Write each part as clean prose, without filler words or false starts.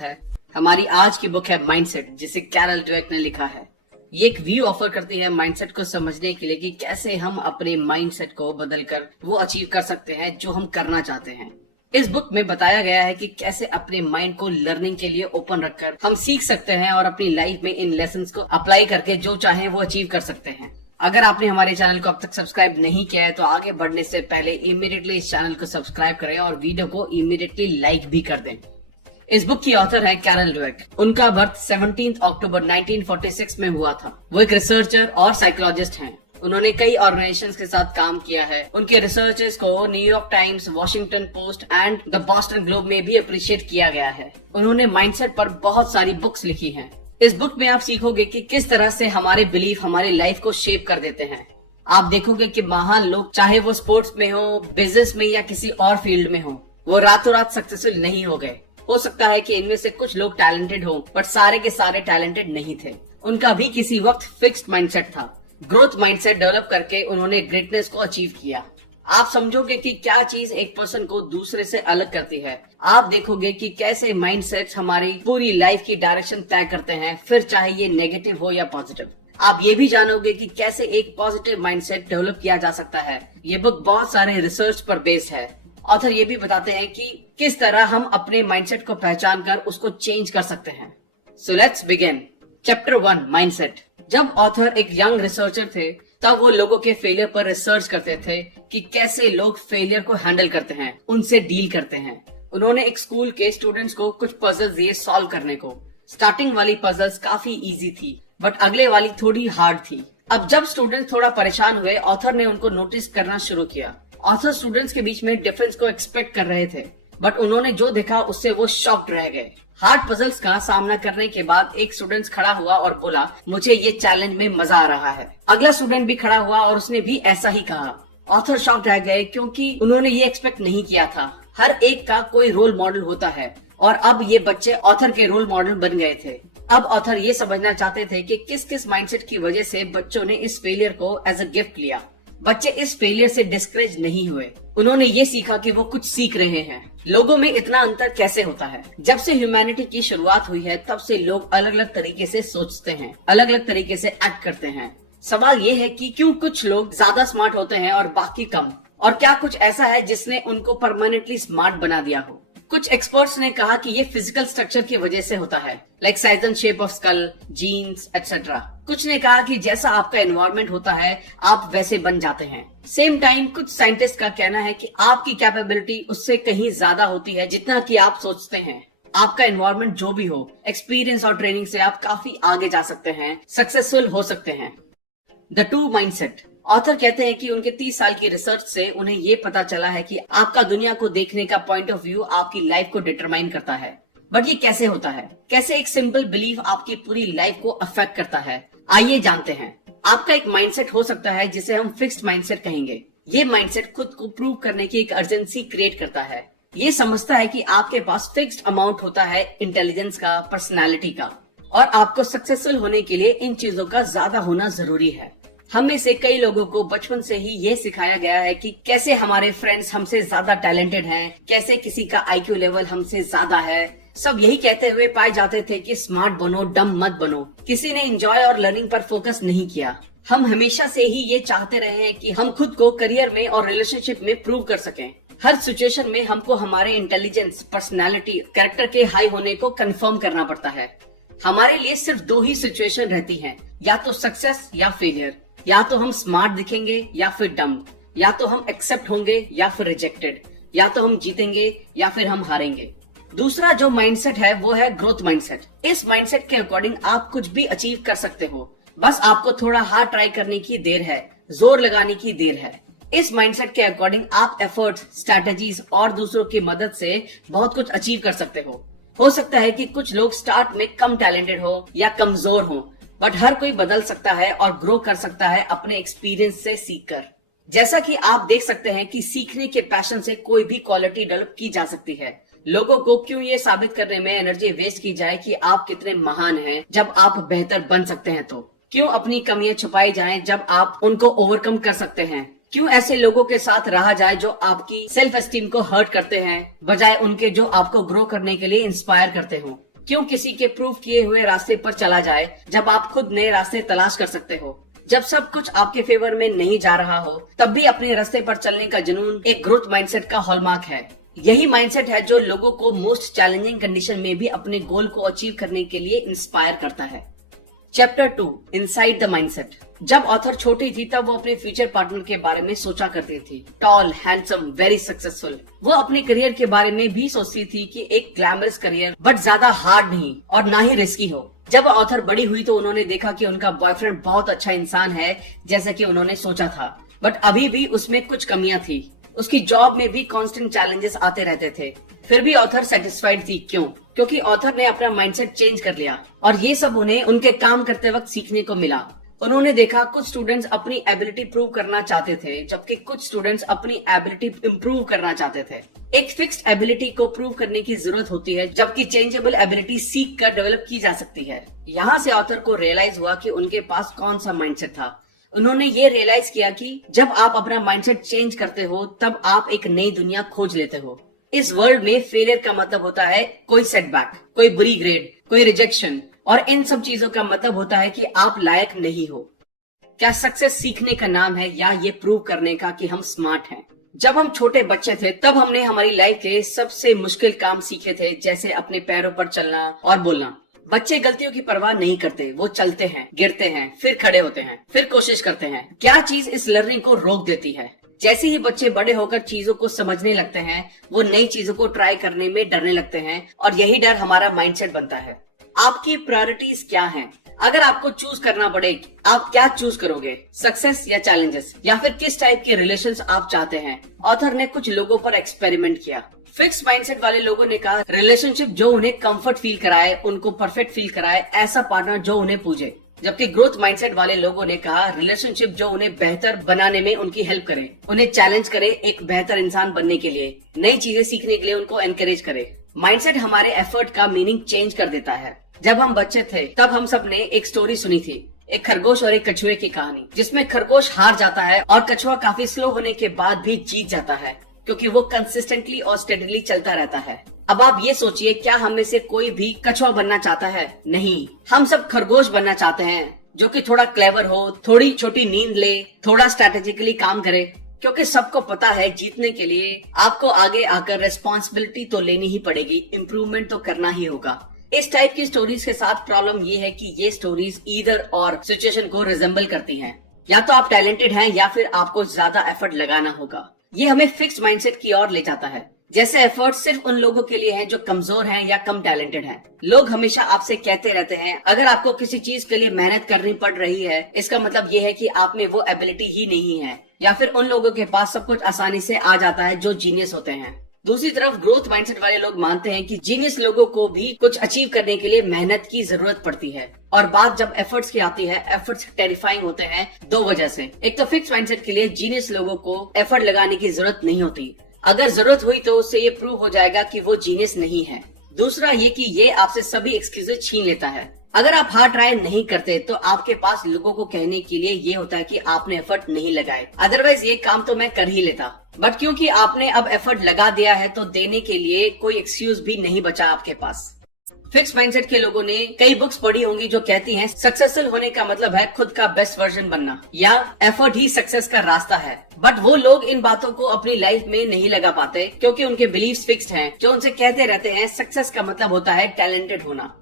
है। हमारी आज की बुक है माइंडसेट, जिसे कैरल ड्वेक ने लिखा है। ये एक व्यू ऑफर करती है माइंडसेट को समझने के लिए कि कैसे हम अपने माइंडसेट को बदलकर वो अचीव कर सकते हैं जो हम करना चाहते हैं। इस बुक में बताया गया है कि कैसे अपने माइंड को लर्निंग के लिए ओपन रखकर हम सीख सकते हैं और अपनी लाइफ में इन लेसन्स को अप्लाई करके जो चाहें वो अचीव कर सकते हैं। अगर आपने हमारे चैनल को अब तक सब्सक्राइब नहीं किया है तो आगे बढ़ने से पहले इमीडिएटली इस चैनल को सब्सक्राइब करें और वीडियो को इमीडिएटली लाइक भी कर दें। इस बुक की ऑथर है कैरल ड्वेक। उनका बर्थ 17 अक्टूबर 1946 में हुआ था। वो एक रिसर्चर और साइकोलॉजिस्ट हैं। उन्होंने कई ऑर्गेनाइजेशंस के साथ काम किया है। उनके रिसर्चेस को New York times, Washington post and the Boston globe में भी अप्रिशिएट किया गया है। उन्होंने माइंडसेट पर बहुत सारी बुक्स लिखी हैं। इस बुक में आप सीखोगे कि किस तरह से हमारे बिलीफ हमारी लाइफ को शेप कर देते हैं। आप देखोगे कि महान लोग, चाहे वो स्पोर्ट्स में हो, बिजनेस में या किसी और फील्ड में हो, वो रातों रात सक्सेसफुल नहीं हो गए। हो सकता है कि इनमें से कुछ लोग टैलेंटेड हो, बट सारे के सारे टैलेंटेड नहीं थे। उनका भी किसी वक्त फिक्स्ड माइंडसेट था। ग्रोथ माइंडसेट डेवलप करके उन्होंने ग्रेटनेस को अचीव किया। आप समझोगे कि क्या चीज एक पर्सन को दूसरे से अलग करती है। आप देखोगे कि कैसे माइंडसेट हमारी पूरी लाइफ की डायरेक्शन तय करते हैं, फिर चाहे ये नेगेटिव हो या पॉजिटिव। आप ये भी जानोगे कि कैसे एक पॉजिटिव माइंडसेट डेवलप किया जा सकता है। ये बुक बहुत सारे रिसर्च पर बेस्ड है। ऑथर ये भी बताते हैं कि किस तरह हम अपने माइंडसेट को पहचान कर उसको चेंज कर सकते हैं। So let's begin. Chapter 1, mindset. जब ऑथर एक यंग रिसर्चर थे तब वो लोगों के फेलियर पर रिसर्च करते थे कि कैसे लोग फेलियर को हैंडल करते हैं, उनसे डील करते हैं। उन्होंने एक स्कूल के स्टूडेंट्स को कुछ पजल्स दिए सॉल्व करने को। स्टार्टिंग वाली पजल्स काफी इजी थी, बट अगले वाली थोड़ी हार्ड थी। अब जब स्टूडेंट्स थोड़ा परेशान हुए, ऑथर ने उनको नोटिस करना शुरू किया। ऑथर स्टूडेंट्स के बीच में डिफरेंस को एक्सपेक्ट कर रहे थे, बट उन्होंने जो देखा उससे वो शॉक्ड रह गए। हार्ड पजल्स का सामना करने के बाद एक स्टूडेंट खड़ा हुआ और बोला, मुझे ये चैलेंज में मजा आ रहा है। अगला स्टूडेंट भी खड़ा हुआ और उसने भी ऐसा ही कहा। ऑथर शॉक्ड रह गए क्योंकि उन्होंने ये एक्सपेक्ट नहीं किया था। हर एक का कोई रोल मॉडल होता है और अब ये बच्चे ऑथर के रोल मॉडल बन गए थे। अब ऑथर ये समझना चाहते थे कि किस किस माइंडसेट की वजह से बच्चों ने इस फेलियर को एज अ गिफ्ट लिया। बच्चे इस फेलियर से डिस्करेज नहीं हुए। उन्होंने ये सीखा कि वो कुछ सीख रहे हैं। लोगों में इतना अंतर कैसे होता है? जब से ह्यूमैनिटी की शुरुआत हुई है तब से लोग अलग अलग तरीके से सोचते हैं, अलग अलग तरीके से एक्ट करते हैं। सवाल ये है कि क्यों कुछ लोग ज्यादा स्मार्ट होते हैं और बाकी कम? और क्या कुछ ऐसा है जिसने उनको परमानेंटली स्मार्ट बना दिया हो? कुछ एक्सपर्ट्स ने कहा कि ये फिजिकल स्ट्रक्चर की वजह से होता है, like size and shape of skull, genes etcetera. कुछ ने कहा कि जैसा आपका एनवायरनमेंट होता है आप वैसे बन जाते हैं। सेम टाइम कुछ साइंटिस्ट का कहना है कि आपकी कैपेबिलिटी उससे कहीं ज्यादा होती है जितना कि आप सोचते हैं। आपका एनवायरनमेंट जो भी हो, एक्सपीरियंस और ट्रेनिंग से आप काफी आगे जा सकते हैं, सक्सेसफुल हो सकते हैं। The two mindset. ऑथर कहते हैं कि उनके 30 साल की रिसर्च से उन्हें ये पता चला है कि आपका दुनिया को देखने का पॉइंट ऑफ व्यू आपकी लाइफ को डिटरमाइन करता है। बट ये कैसे होता है? कैसे एक सिंपल बिलीफ आपकी पूरी लाइफ को अफेक्ट करता है? आइए जानते हैं। आपका एक माइंडसेट हो सकता है जिसे हम फिक्स्ड माइंडसेट कहेंगे। ये माइंडसेट खुद को प्रूव करने की एक अर्जेंसी क्रिएट करता है। ये समझता है कि आपके पास फिक्स्ड अमाउंट होता है इंटेलिजेंस का, पर्सनैलिटी का, और आपको सक्सेसफुल होने के लिए इन चीजों का ज्यादा होना जरूरी है। हम में से कई लोगों को बचपन से ही ये सिखाया गया है कि कैसे हमारे फ्रेंड्स हमसे ज्यादा टैलेंटेड हैं, कैसे किसी का आईक्यू लेवल हमसे ज्यादा है। सब यही कहते हुए पाए जाते थे कि स्मार्ट बनो, डम मत बनो। किसी ने एंजॉय और लर्निंग पर फोकस नहीं किया। हम हमेशा से ही ये चाहते रहे हैं कि हम खुद को करियर में और रिलेशनशिप में प्रूव कर सकें। हर सिचुएशन में हमको हमारे इंटेलिजेंस, पर्सनैलिटी, कैरेक्टर के हाई होने को कंफर्म करना पड़ता है। हमारे लिए सिर्फ 2 ही सिचुएशन रहती हैं, या तो सक्सेस या फेलियर। या तो हम स्मार्ट दिखेंगे या फिर डम, या तो हम एक्सेप्ट होंगे या फिर रिजेक्टेड, या तो हम जीतेंगे या फिर हम हारेंगे। दूसरा जो माइंडसेट है वो है ग्रोथ माइंडसेट। इस माइंडसेट के अकॉर्डिंग आप कुछ भी अचीव कर सकते हो, बस आपको थोड़ा हार्ड ट्राई करने की देर है, जोर लगाने की देर है। इस माइंडसेट के अकॉर्डिंग आप एफर्ट्स, स्ट्रैटेजीज और दूसरों की मदद से बहुत कुछ अचीव कर सकते हो। हो सकता है कि कुछ लोग स्टार्ट में कम टैलेंटेड हो या कमजोर हो, बट हर कोई बदल सकता है और ग्रो कर सकता है अपने एक्सपीरियंस से सीखकर। जैसा कि आप देख सकते हैं कि सीखने के पैशन से कोई भी क्वालिटी डेवलप की जा सकती है। लोगों को क्यों ये साबित करने में एनर्जी वेस्ट की जाए कि आप कितने महान हैं, जब आप बेहतर बन सकते हैं तो क्यों अपनी कमियां छुपाई जाएं जब आप उनको ओवरकम कर सकते हैं। क्यों ऐसे लोगों के साथ रहा जाए जो आपकी सेल्फ एस्टीम को हर्ट करते हैं, बजाय उनके जो आपको ग्रो करने के लिए इंस्पायर करते हो। क्यों किसी के प्रूव किए हुए रास्ते पर चला जाए जब आप खुद नए रास्ते तलाश कर सकते हो। जब सब कुछ आपके फेवर में नहीं जा रहा हो तब भी अपने रास्ते पर चलने का जुनून एक ग्रोथ माइंडसेट का हॉलमार्क है। यही माइंडसेट है जो लोगों को मोस्ट चैलेंजिंग कंडीशन में भी अपने गोल को अचीव करने के लिए इंस्पायर करता है। Chapter 2, inside the mindset. जब ऑथर छोटी थी तब वो अपने फ्यूचर पार्टनर के बारे में सोचा करती थी। Tall, handsome, very successful. वो अपने करियर के बारे में भी सोचती थी कि एक ग्लैमरस करियर बट ज्यादा हार्ड नहीं और ना ही रिस्की हो। जब ऑथर बड़ी हुई तो उन्होंने देखा कि उनका बॉयफ्रेंड बहुत अच्छा इंसान है जैसा कि उन्होंने सोचा था, बट अभी भी उसमें कुछ कमियां थी। उसकी जॉब में भी कांस्टेंट चैलेंजेस आते रहते थे। फिर भी ऑथर सेटिस्फाइड थी। क्यों? क्योंकि ऑथर ने अपना माइंडसेट चेंज कर लिया और ये सब उन्हें उनके काम करते वक्त सीखने को मिला। उन्होंने देखा कुछ स्टूडेंट्स अपनी एबिलिटी प्रूव करना चाहते थे जबकि कुछ स्टूडेंट्स अपनी एबिलिटी इम्प्रूव करना चाहते थे। एक फिक्स्ड एबिलिटी को प्रूव करने की जरूरत होती है जबकि चेंजेबल एबिलिटी सीख कर डेवलप की जा सकती है। यहाँ से ऑथर को रियलाइज हुआ कि उनके पास कौन सा माइंडसेट था। उन्होंने ये रियलाइज किया कि जब आप अपना माइंडसेट चेंज करते हो तब आप एक नई दुनिया खोज लेते हो। इस वर्ल्ड में फेलियर का मतलब होता है कोई सेटबैक, कोई बुरी ग्रेड, कोई रिजेक्शन, और इन सब चीजों का मतलब होता है कि आप लायक नहीं हो। क्या सक्सेस सीखने का नाम है या ये प्रूव करने का कि हम स्मार्ट हैं? जब हम छोटे बच्चे थे तब हमने हमारी लाइफ के सबसे मुश्किल काम सीखे थे, जैसे अपने पैरों पर चलना और बोलना। बच्चे गलतियों की परवाह नहीं करते, वो चलते हैं, गिरते हैं, फिर खड़े होते हैं, फिर कोशिश करते हैं। क्या चीज इस लर्निंग को रोक देती है? जैसे ही बच्चे बड़े होकर चीजों को समझने लगते हैं वो नई चीजों को ट्राई करने में डरने लगते हैं और यही डर हमारा माइंडसेट बनता है। आपकी प्रायोरिटीज क्या हैं? अगर आपको चूज करना पड़े, आप क्या चूज करोगे? सक्सेस या चैलेंजेस, या फिर किस टाइप के रिलेशंस आप चाहते हैं? ऑथर ने कुछ लोगों पर एक्सपेरिमेंट किया। फिक्स माइंडसेट वाले लोगों ने कहा रिलेशनशिप जो उन्हें कंफर्ट फील कराए, उनको परफेक्ट फील कराए, ऐसा पार्टनर जो उन्हें पूजे। जबकि ग्रोथ माइंडसेट वाले लोगों ने कहा रिलेशनशिप जो उन्हें बेहतर बनाने में उनकी हेल्प करे, उन्हें चैलेंज करे एक बेहतर इंसान बनने के लिए, नई चीजें सीखने के लिए उनको एनकरेज करे। माइंडसेट हमारे एफर्ट का मीनिंग चेंज कर देता है। जब हम बच्चे थे तब हम सब ने एक स्टोरी सुनी थी, एक खरगोश और एक कछुए की कहानी, जिसमें खरगोश हार जाता है और कछुआ काफी स्लो होने के बाद भी जीत जाता है क्योंकि वो कंसिस्टेंटली और स्टेडीली चलता रहता है। अब आप ये सोचिए, क्या हम में से कोई भी कछुआ बनना चाहता है? नहीं, हम सब खरगोश बनना चाहते हैं जो कि थोड़ा क्लेवर हो, थोड़ी छोटी नींद ले, थोड़ा स्ट्रेटेजिकली काम करे, क्योंकि सबको पता है जीतने के लिए आपको आगे आकर रेस्पॉन्सिबिलिटी तो लेनी ही पड़ेगी, इम्प्रूवमेंट तो करना ही होगा। इस टाइप की स्टोरीज के साथ प्रॉब्लम ये है कि ये स्टोरीज ईदर और सिचुएशन को रिजेंबल करती हैं। या तो आप टैलेंटेड हैं या फिर आपको ज्यादा एफर्ट लगाना होगा। ये हमें फिक्स्ड माइंडसेट की ओर ले जाता है, जैसे एफर्ट सिर्फ उन लोगों के लिए है जो कमजोर हैं या कम टैलेंटेड हैं। लोग हमेशा आपसे कहते रहते हैं अगर आपको किसी चीज के लिए मेहनत करनी पड़ रही है इसका मतलब ये है कि आप में वो एबिलिटी ही नहीं है, या फिर उन लोगों के पास सब कुछ आसानी से आ जाता है जो जीनियस होते हैं। दूसरी तरफ ग्रोथ माइंडसेट वाले लोग मानते हैं कि जीनियस लोगों को भी कुछ अचीव करने के लिए मेहनत की जरूरत पड़ती है। और बात जब एफर्ट्स की आती है, एफर्ट्स टेरिफाइंग होते हैं दो वजह से। एक तो फिक्स माइंडसेट के लिए जीनियस लोगों को एफर्ट लगाने की जरूरत नहीं होती, अगर जरूरत हुई तो उससे ये प्रूव हो जाएगा कि वो जीनियस नहीं है। दूसरा ये कि ये आपसे सभी एक्सक्यूजेज छीन लेता है। अगर आप हार्ड ट्राई नहीं करते तो आपके पास लोगों को कहने के लिए ये होता है कि आपने एफर्ट नहीं लगाए, अदरवाइज ये काम तो मैं कर ही लेता। बट क्योंकि आपने अब एफर्ट लगा दिया है तो देने के लिए कोई एक्सक्यूज भी नहीं बचा आपके पास। फिक्स माइंडसेट के लोगों ने कई बुक्स पढ़ी होंगी जो कहती हैं सक्सेसफुल होने का मतलब है खुद का बेस्ट वर्जन बनना या एफर्ट ही सक्सेस का रास्ता है। बट वो लोग इन बातों को अपनी लाइफ में नहीं लगा पाते क्योंकि उनके बिलीव्स फिक्स्ड हैं, जो उनसे कहते रहते हैं सक्सेस का मतलब होता है टैलेंटेड होना।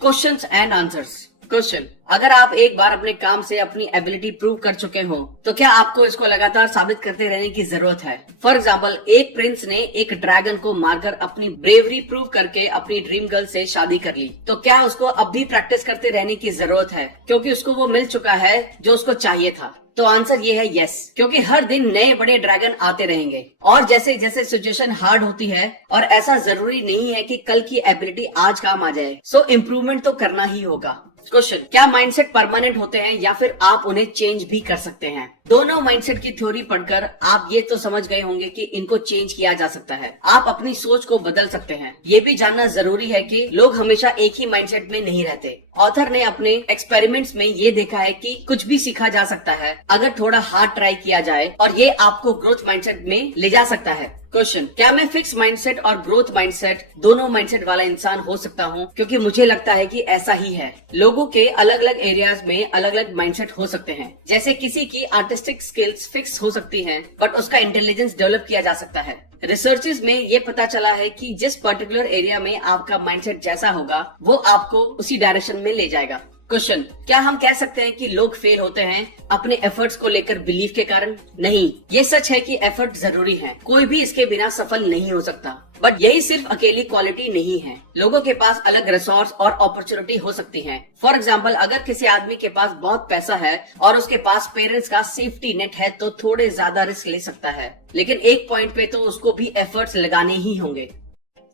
Questions and answers. क्वेश्चन, अगर आप एक बार अपने काम से अपनी एबिलिटी प्रूव कर चुके हो तो क्या आपको इसको लगातार साबित करते रहने की जरूरत है? फॉर एग्जाम्पल, एक प्रिंस ने एक ड्रैगन को मारकर अपनी ब्रेवरी प्रूव करके अपनी ड्रीम गर्ल से शादी कर ली, तो क्या उसको अब भी प्रैक्टिस करते रहने की जरूरत है क्योंकि उसको वो मिल चुका है जो उसको चाहिए था? तो आंसर ये है यस, क्योंकि हर दिन नए बड़े ड्रैगन आते रहेंगे और जैसे जैसे सिचुएशन हार्ड होती है, और ऐसा जरूरी नहीं है कि कल की एबिलिटी आज काम आ जाए, सो इम्प्रूवमेंट तो करना ही होगा। क्वेश्चन, क्या माइंडसेट परमानेंट होते हैं या फिर आप उन्हें चेंज भी कर सकते हैं? दोनों माइंडसेट की थ्योरी पढ़कर आप ये तो समझ गए होंगे कि इनको चेंज किया जा सकता है। आप अपनी सोच को बदल सकते हैं। ये भी जानना जरूरी है कि लोग हमेशा एक ही माइंडसेट में नहीं रहते। ऑथर ने अपने एक्सपेरिमेंट्स में ये देखा है कि कुछ भी सीखा जा सकता है अगर थोड़ा हार्ड ट्राई किया जाए, और ये आपको ग्रोथ माइंडसेट में ले जा सकता है। क्वेश्चन, क्या मैं फिक्स माइंडसेट और ग्रोथ माइंडसेट दोनों माइंडसेट वाला इंसान हो सकता हूँ? क्योंकि मुझे लगता है कि ऐसा ही है। लोगों के अलग अलग एरियाज में अलग अलग माइंडसेट हो सकते हैं। जैसे किसी की आर्टिस्टिक स्किल्स फिक्स हो सकती हैं, बट उसका इंटेलिजेंस डेवलप किया जा सकता है। रिसर्चेस में ये पता चला है कि जिस पर्टिकुलर एरिया में आपका माइंडसेट जैसा होगा, वो आपको उसी डायरेक्शन में ले जाएगा। क्वेश्चन, क्या हम कह सकते हैं कि लोग फेल होते हैं अपने एफर्ट्स को लेकर बिलीफ के कारण? नहीं, ये सच है कि एफर्ट जरूरी है। कोई भी इसके बिना सफल नहीं हो सकता। बट यही सिर्फ अकेली क्वालिटी नहीं है। लोगों के पास अलग रिसोर्स और अपॉर्चुनिटी हो सकती है। फॉर एग्जाम्पल, अगर किसी आदमी के पास बहुत पैसा है और उसके पास पेरेंट्स का सेफ्टी नेट है तो थोड़े ज्यादा रिस्क ले सकता है, लेकिन एक पॉइंट पे तो उसको भी एफर्ट्स लगाने ही होंगे।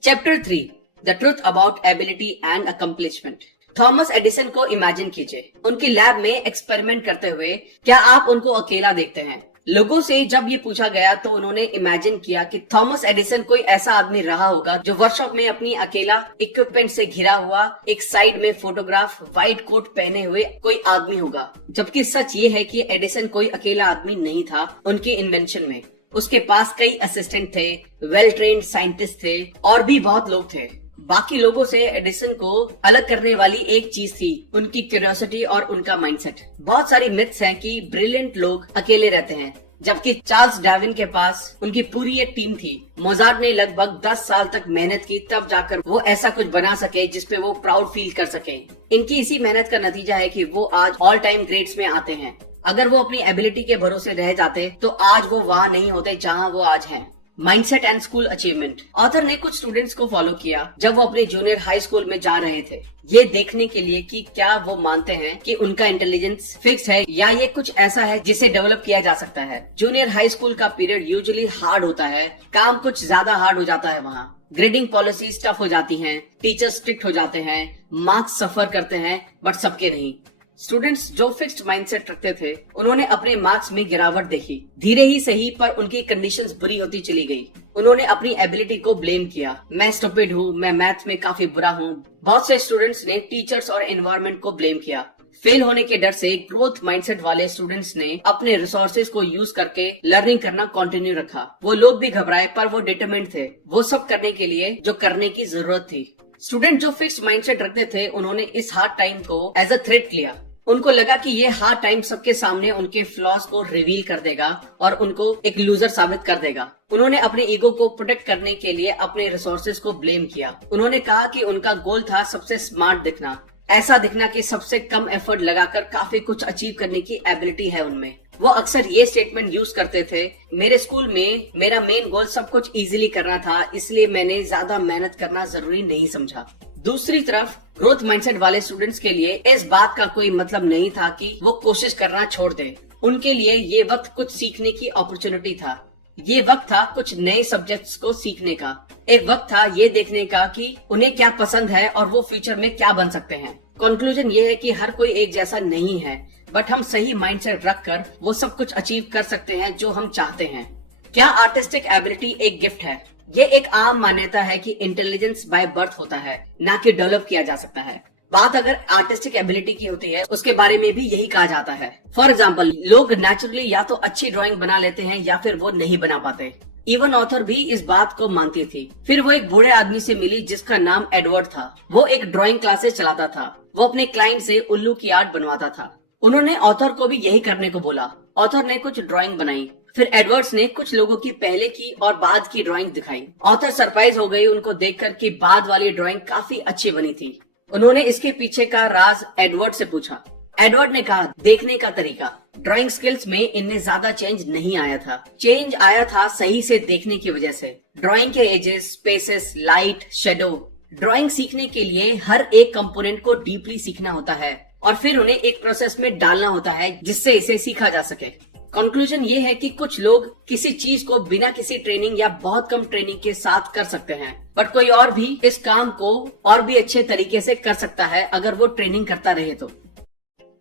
Chapter 3, the truth about ability and accomplishment. Thomas Edison को इमेजिन कीजिए, उनकी लैब में एक्सपेरिमेंट करते हुए। क्या आप उनको अकेला देखते हैं? लोगों से जब ये पूछा गया तो उन्होंने इमेजिन किया कि थॉमस एडिसन कोई ऐसा आदमी रहा होगा जो वर्कशॉप में अपनी अकेला इक्विपमेंट से घिरा हुआ, एक साइड में फोटोग्राफ, व्हाइट कोट पहने हुए कोई आदमी होगा। जबकि सच ये है कि एडिसन कोई अकेला आदमी नहीं था। उनके इन्वेंशन में उसके पास कई असिस्टेंट थे, वेल ट्रेन्ड साइंटिस्ट थे और भी बहुत लोग थे। बाकी लोगों से एडिसन को अलग करने वाली एक चीज थी, उनकी क्यूरियोसिटी और उनका माइंडसेट। बहुत सारी मिथ्स हैं कि ब्रिलियंट लोग अकेले रहते हैं, जबकि चार्ल्स डार्विन के पास उनकी पूरी एक टीम थी। मोजार्ट ने लगभग 10 साल तक मेहनत की, तब जाकर वो ऐसा कुछ बना सके जिसपे वो प्राउड फील कर सके। इनकी इसी मेहनत का नतीजा है कि वो आज ऑल टाइम ग्रेट्स में आते हैं। अगर वो अपनी एबिलिटी के भरोसे रह जाते तो आज वो वहाँ नहीं होते जहाँ वो आज हैं। Mindset and school achievement. Author ने कुछ स्टूडेंट्स को फॉलो किया जब वो अपने जूनियर हाई स्कूल में जा रहे थे, ये देखने के लिए कि क्या वो मानते हैं कि उनका इंटेलिजेंस फिक्स है या ये कुछ ऐसा है जिसे डेवलप किया जा सकता है। जूनियर हाई स्कूल का पीरियड यूजुअली हार्ड होता है, काम कुछ ज्यादा हार्ड हो जाता है। वहाँ ग्रेडिंग पॉलिसीज टफ हो जाती हैं, टीचर्स स्ट्रिक्ट हो जाते हैं, मार्क्स सफर करते हैं, बट सबके नहीं। स्टूडेंट्स जो फिक्स्ड माइंडसेट रखते थे उन्होंने अपने मार्क्स में गिरावट देखी। धीरे ही सही, पर उनकी कंडीशंस बुरी होती चली गई। उन्होंने अपनी एबिलिटी को ब्लेम किया, मैं स्टूपिड हूँ, मैं मैथ में काफी बुरा हूँ। बहुत से स्टूडेंट्स ने टीचर्स और एनवायरनमेंट को ब्लेम किया। फेल होने के डर से ग्रोथ माइंडसेट वाले स्टूडेंट्स ने अपने रिसोर्सेज को यूज करके लर्निंग करना कंटिन्यू रखा। वो लोग भी घबराए, पर वो डिटरमिन्ड थे, वो सब करने के लिए जो करने की जरूरत थी। स्टूडेंट जो फिक्स्ड माइंडसेट रखते थे उन्होंने इस हार्ड टाइम को एज अ थ्रेट लिया। उनको लगा कि ये हार्ड टाइम सबके सामने उनके फ्लॉज को रिवील कर देगा और उनको एक लूजर साबित कर देगा। उन्होंने अपने ईगो को प्रोटेक्ट करने के लिए अपने रिसोर्सेज को ब्लेम किया। उन्होंने कहा कि उनका गोल था सबसे स्मार्ट दिखना, ऐसा दिखना कि सबसे कम एफर्ट लगाकर काफी कुछ अचीव करने की एबिलिटी है उनमें। वो अक्सर ये स्टेटमेंट यूज करते थे, मेरे स्कूल में मेरा मेन गोल सब कुछ इजीली करना था, इसलिए मैंने ज्यादा मेहनत करना जरूरी नहीं समझा। दूसरी तरफ ग्रोथ माइंडसेट वाले स्टूडेंट्स के लिए इस बात का कोई मतलब नहीं था कि वो कोशिश करना छोड़ दें। उनके लिए ये वक्त कुछ सीखने की अपॉर्चुनिटी था। ये वक्त था कुछ नए सब्जेक्ट्स को सीखने का। एक वक्त था ये देखने का कि उन्हें क्या पसंद है और वो फ्यूचर में क्या बन सकते हैं। कंक्लूजन ये है कि हर कोई एक जैसा नहीं है, बट हम सही माइंडसेट रखकर वो सब कुछ अचीव कर सकते हैं जो हम चाहते हैं। क्या आर्टिस्टिक एबिलिटी एक गिफ्ट है? ये एक आम मान्यता है कि इंटेलिजेंस बाय बर्थ होता है, ना कि डेवलप किया जा सकता है। बात अगर आर्टिस्टिक एबिलिटी की होती है उसके बारे में भी यही कहा जाता है। फॉर एग्जाम्पल, लोग नेचुरली या तो अच्छी ड्राइंग बना लेते हैं या फिर वो नहीं बना पाते। इवन ऑथर भी इस बात को मानती थी। फिर वो एक बूढ़े आदमी से मिली जिसका नाम एडवर्ड था। वो एक ड्राइंग क्लासेस चलाता था। वो अपने क्लाइंट से उल्लू की आर्ट बनवाता था। उन्होंने ऑथर को भी यही करने को बोला। ऑथर ने कुछ ड्राइंग बनाई, फिर एडवर्ड्स ने कुछ लोगों की पहले की और बाद की ड्राइंग दिखाई। ऑथर सरप्राइज हो गई उनको देखकर कि बाद वाली ड्राइंग काफी अच्छी बनी थी। उन्होंने इसके पीछे का राज एडवर्ड से पूछा। एडवर्ड ने कहा, देखने का तरीका। ड्राइंग स्किल्स में इनमें ज्यादा चेंज नहीं आया था। चेंज आया था सही से देखने की वजह से। ड्राइंग के edges, spaces, light, shadow. Drawing सीखने के लिए हर एक कंपोनेंट को डीपली सीखना होता है और फिर उन्हें एक प्रोसेस में डालना होता है जिससे इसे सीखा जा सके। कंक्लूजन ये है कि कुछ लोग किसी चीज को बिना किसी ट्रेनिंग या बहुत कम ट्रेनिंग के साथ कर सकते हैं, बट कोई और भी इस काम को और भी अच्छे तरीके से कर सकता है अगर वो ट्रेनिंग करता रहे तो।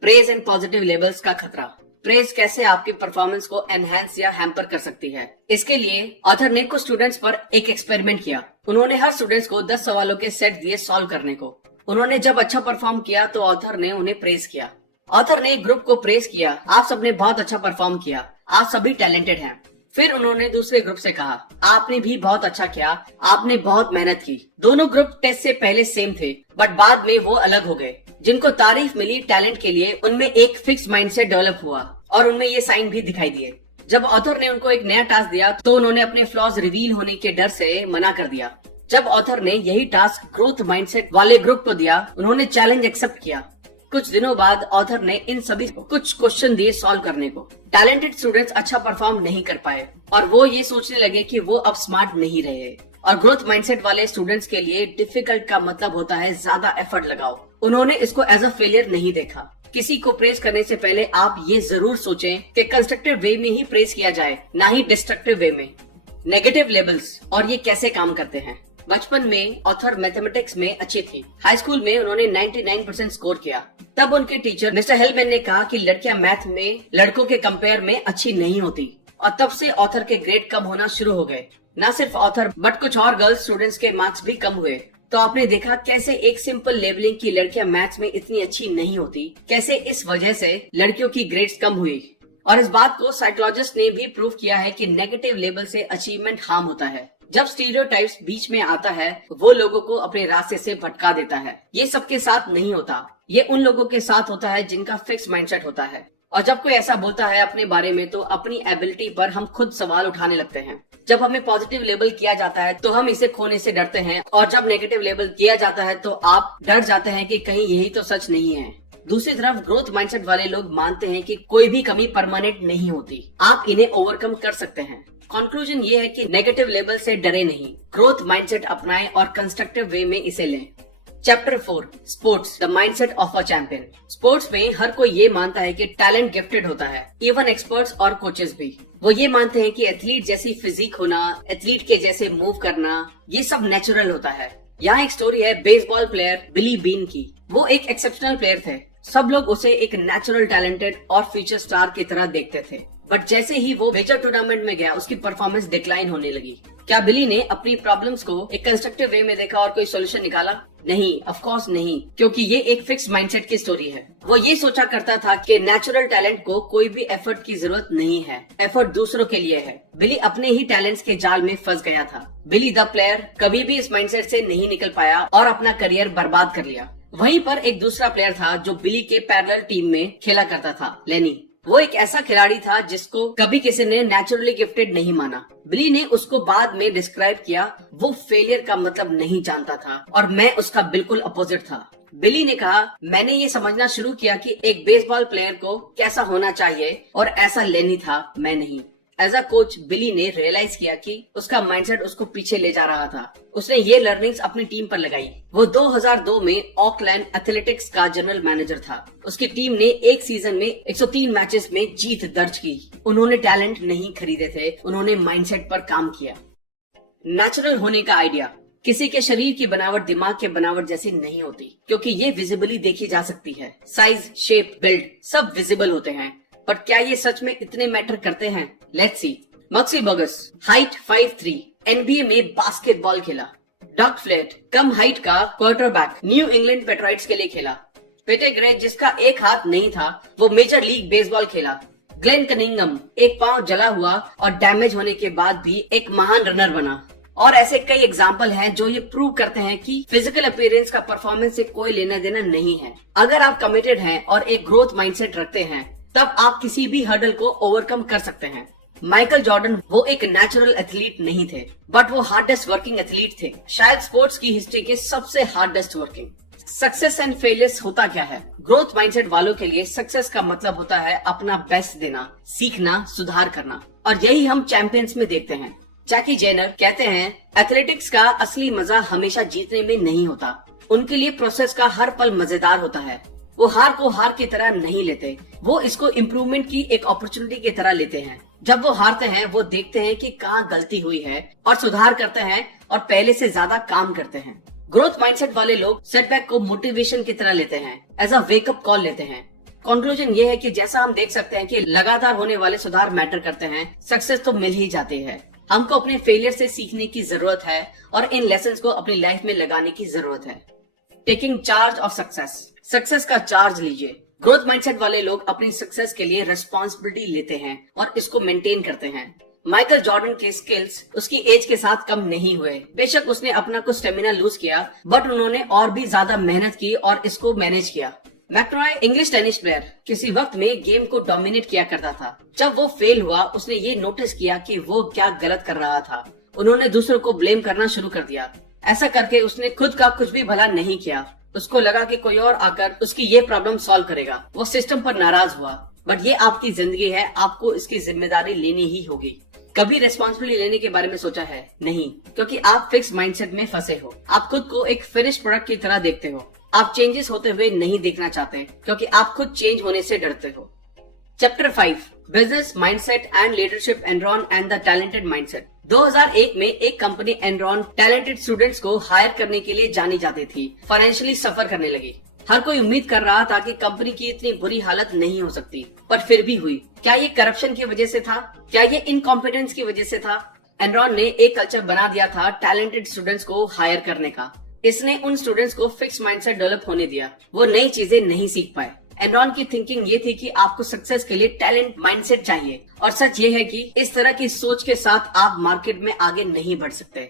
प्रेज एंड पॉजिटिव लेबल्स का खतरा। प्रेज कैसे आपकी परफॉर्मेंस को एनहांस या हैम्पर कर सकती है। इसके लिए ऑथर ने कुछ स्टूडेंट्स पर एक एक्सपेरिमेंट किया। उन्होंने हर स्टूडेंट्स को 10 सवालों के सेट दिए सॉल्व करने को। उन्होंने जब अच्छा परफॉर्म किया तो ऑथर ने उन्हें प्रेज किया। ऑथर ने ग्रुप को प्रेज किया, आप सबने बहुत अच्छा परफॉर्म किया, आप सभी टैलेंटेड हैं। फिर उन्होंने दूसरे ग्रुप से कहा, आपने भी बहुत अच्छा किया, आपने बहुत मेहनत की। दोनों ग्रुप टेस्ट से पहले सेम थे, बट बाद में वो अलग हो गए। जिनको तारीफ मिली टैलेंट के लिए, उनमें एक फिक्स माइंडसेट डेवलप हुआ और उनमें ये साइन भी दिखाई दिए। जब ऑथर ने उनको एक नया टास्क दिया तो उन्होंने अपने फ्लॉज रिवील होने के डर से मना कर दिया। जब ऑथर ने यही टास्क ग्रोथ माइंडसेट वाले ग्रुप को दिया, उन्होंने चैलेंज एक्सेप्ट किया। कुछ दिनों बाद ऑथर ने इन सभी को कुछ क्वेश्चन दिए सॉल्व करने को। टैलेंटेड स्टूडेंट्स अच्छा परफॉर्म नहीं कर पाए और वो ये सोचने लगे कि वो अब स्मार्ट नहीं रहे। और ग्रोथ माइंडसेट वाले स्टूडेंट्स के लिए डिफिकल्ट का मतलब होता है ज्यादा एफर्ट लगाओ। उन्होंने इसको एज अ फेलियर नहीं देखा। किसी को प्रेज करने से पहले आप ये जरूर सोचें कि कंस्ट्रक्टिव वे में ही प्रेज किया जाए, ना ही डिस्ट्रक्टिव वे में। नेगेटिव लेबल्स और ये कैसे काम करते हैं। बचपन में ऑथर मैथमेटिक्स में अच्छी थी। हाई स्कूल में उन्होंने 99% स्कोर किया। तब उनके टीचर मिस्टर हेलमैन ने कहा कि लड़कियां मैथ में लड़कों के कंपेयर में अच्छी नहीं होती और तब से ऑथर के ग्रेड कम होना शुरू हो गए। न सिर्फ ऑथर बट कुछ और गर्ल्स स्टूडेंट्स के मार्क्स भी कम हुए। तो आपने देखा कैसे एक सिंपल लेबलिंग की लड़कियां मैथ्स में इतनी अच्छी नहीं होती, कैसे इस वजह से लड़कियों की ग्रेड्स कम हुई। और इस बात को साइकोलॉजिस्ट ने भी प्रूव किया है कि नेगेटिव लेबल से अचीवमेंट हार्म होता है। जब स्टीरियोटाइप्स बीच में आता है वो लोगों को अपने रास्ते से भटका देता है। ये सबके साथ नहीं होता, ये उन लोगों के साथ होता है जिनका फिक्स माइंडसेट होता है। और जब कोई ऐसा बोलता है अपने बारे में तो अपनी एबिलिटी पर हम खुद सवाल उठाने लगते हैं। जब हमें पॉजिटिव लेबल किया जाता है तो हम इसे खोने से डरते हैं और जब नेगेटिव लेबल किया जाता है तो आप डर जाते हैं कि कहीं यही तो सच नहीं है। दूसरी तरफ ग्रोथ माइंडसेट वाले लोग मानते हैं कि कोई भी कमी परमानेंट नहीं होती, आप इन्हें ओवरकम कर सकते हैं। कंक्लूजन ये है कि नेगेटिव लेबल से डरे नहीं, ग्रोथ माइंडसेट अपनाएं और कंस्ट्रक्टिव वे में इसे लें। Chapter 4 sports, the mindset of a champion. Sports में हर कोई ये मानता है कि टैलेंट गिफ्टेड होता है, इवन एक्सपर्ट्स और कोचेस भी। वो ये मानते हैं कि एथलीट जैसी फिजिक होना, एथलीट के जैसे मूव करना, ये सब नेचुरल होता है। यहाँ एक स्टोरी है बेसबॉल प्लेयर बिली बीन की। वो एक एक्सेप्शनल प्लेयर थे। सब लोग उसे एक नेचुरल टैलेंटेड और फ्यूचर स्टार की तरह देखते थे, बट जैसे ही वो मेजर टूर्नामेंट में गया उसकी परफॉर्मेंस डिक्लाइन होने लगी। क्या बिली ने अपनी प्रॉब्लम्स को एक कंस्ट्रक्टिव वे में देखा और कोई सोल्यूशन निकाला? नहीं, ऑफ कोर्स नहीं, क्योंकि ये एक फिक्स माइंडसेट की स्टोरी है। वो ये सोचा करता था कि नेचुरल टैलेंट को कोई भी एफर्ट की जरूरत नहीं है, एफर्ट दूसरों के लिए है। बिली अपने ही टैलेंट्स के जाल में फंस गया था। बिली द प्लेयर कभी भी इस माइंडसेट से नहीं निकल पाया और अपना करियर बर्बाद कर लिया। वहीं पर एक दूसरा प्लेयर था जो बिली के पैरेलल टीम में खेला करता था, लेनी। वो एक ऐसा खिलाड़ी था जिसको कभी किसी ने नेचुरली गिफ्टेड नहीं माना। बिली ने उसको बाद में डिस्क्राइब किया, वो फेलियर का मतलब नहीं जानता था और मैं उसका बिल्कुल अपोजिट था। बिली ने कहा, मैंने ये समझना शुरू किया कि एक बेसबॉल प्लेयर को कैसा होना चाहिए और ऐसा लेनी था, मैं नहीं। एज अ कोच बिली ने रियलाइज किया कि उसका माइंडसेट उसको पीछे ले जा रहा था। उसने ये लर्निंग्स अपनी टीम पर लगाई। वो 2002 में ऑकलैंड एथलेटिक्स का जनरल मैनेजर था। उसकी टीम ने एक सीजन में 103 मैचेस में जीत दर्ज की। उन्होंने टैलेंट नहीं खरीदे थे, उन्होंने माइंडसेट पर काम किया। नेचुरल होने का आइडिया। किसी के शरीर की बनावट दिमाग के बनावट जैसी नहीं होती, क्योंकि ये विजिबली देखी जा सकती है। साइज, शेप, बिल्ड सब विजिबल होते हैं, पर क्या ये सच में इतने मैटर करते हैं? Let's see. Maksi Burgess, height 5'3", NBA में बास्केटबॉल खेला। डग फ्लेट, कम हाइट का क्वार्टरबैक, न्यू इंग्लैंड पेट्राइट्स के लिए खेला। पेटे ग्रे, जिसका एक हाथ नहीं था, वो मेजर लीग बेसबॉल खेला। ग्लेन कनिंगम, एक पांव जला हुआ और डैमेज होने के बाद भी एक महान रनर बना। और ऐसे कई एग्जाम्पल हैं जो ये प्रूव करते हैं कि फिजिकल अपीयरेंस का परफॉर्मेंस से कोई लेना देना नहीं है। अगर आप कमिटेड हैं और एक ग्रोथ माइंडसेट रखते हैं तब आप किसी भी हर्डल को ओवरकम कर सकते हैं। माइकल जॉर्डन वो एक नेचुरल एथलीट नहीं थे, बट वो हार्डेस्ट वर्किंग एथलीट थे, शायद स्पोर्ट्स की हिस्ट्री के सबसे hardest working. Success and failures होता क्या है? ग्रोथ माइंडसेट वालों के लिए सक्सेस का मतलब होता है अपना बेस्ट देना, सीखना, सुधार करना, और यही हम चैंपियंस में देखते हैं। जैकी जेनर कहते हैं, एथलेटिक्स का असली मजा हमेशा जीतने में नहीं होता, उनके लिए प्रोसेस का हर पल मजेदार होता है। वो हार को हार की तरह नहीं लेते, वो इसको इम्प्रूवमेंट की एक अपॉर्चुनिटी की तरह लेते हैं। जब वो हारते हैं वो देखते हैं कि कहाँ गलती हुई है और सुधार करते हैं और पहले से ज्यादा काम करते हैं। ग्रोथ माइंडसेट वाले लोग सेटबैक को मोटिवेशन की तरह लेते हैं, एज अ वेकअप कॉल लेते हैं। कंक्लूजन ये है कि जैसा हम देख सकते हैं कि लगातार होने वाले सुधार मैटर करते हैं, सक्सेस तो मिल ही जाती है। हमको अपने फेलियर से सीखने की जरूरत है और इन लेसन्स को अपनी लाइफ में लगाने की जरूरत है। Taking charge of success, success का चार्ज लीजिए। ग्रोथ माइंडसेट वाले लोग अपनी सक्सेस के लिए रिस्पॉन्सिबिलिटी लेते हैं और इसको मेंटेन करते हैं। माइकल जॉर्डन के स्किल्स उसकी एज के साथ कम नहीं हुए। बेशक उसने अपना कुछ स्टेमिना लूज किया, बट उन्होंने और भी ज्यादा मेहनत की और इसको मैनेज किया। मैकनॉय इंग्लिश टेनिस प्लेयर किसी वक्त में गेम को डोमिनेट किया करता था। जब वो फेल हुआ, उसने ये नोटिस किया कि वो क्या गलत कर रहा था। उन्होंने दूसरों को ब्लेम करना शुरू कर दिया। ऐसा करके उसने खुद का कुछ भी भला नहीं किया। उसको लगा कि कोई और आकर उसकी ये प्रॉब्लम सॉल्व करेगा। वो सिस्टम पर नाराज हुआ। बट ये आपकी जिंदगी है, आपको इसकी जिम्मेदारी लेनी ही होगी। कभी रिस्पॉन्सिबिलिटी लेने के बारे में सोचा है? नहीं, क्योंकि आप फिक्स माइंडसेट में फंसे हो। आप खुद को एक फिनिश प्रोडक्ट की तरह देखते हो। आप चेंजेस होते हुए नहीं देखना चाहते क्योंकि आप खुद चेंज होने से डरते हो। Chapter 5, business mindset and leadership, Enron and the talented mindset. 2001 में एक कंपनी एनरॉन टैलेंटेड स्टूडेंट्स को हायर करने के लिए जानी जाती थी। फाइनेंशियली सफर करने लगी। हर कोई उम्मीद कर रहा था कि कंपनी की इतनी बुरी हालत नहीं हो सकती, पर फिर भी हुई। क्या ये करप्शन की वजह से था? क्या ये इनकॉम्पिटेंस की वजह से था? एनरॉन ने एक कल्चर बना दिया था टैलेंटेड स्टूडेंट्स को हायर करने का। इसने उन स्टूडेंट्स को फिक्स माइंडसेट डेवलप होने दिया। वो नई चीजें नहीं सीख पाए। एनरॉन की थिंकिंग ये थी कि आपको सक्सेस के लिए टैलेंट माइंडसेट चाहिए, और सच ये है कि इस तरह की सोच के साथ आप मार्केट में आगे नहीं बढ़ सकते।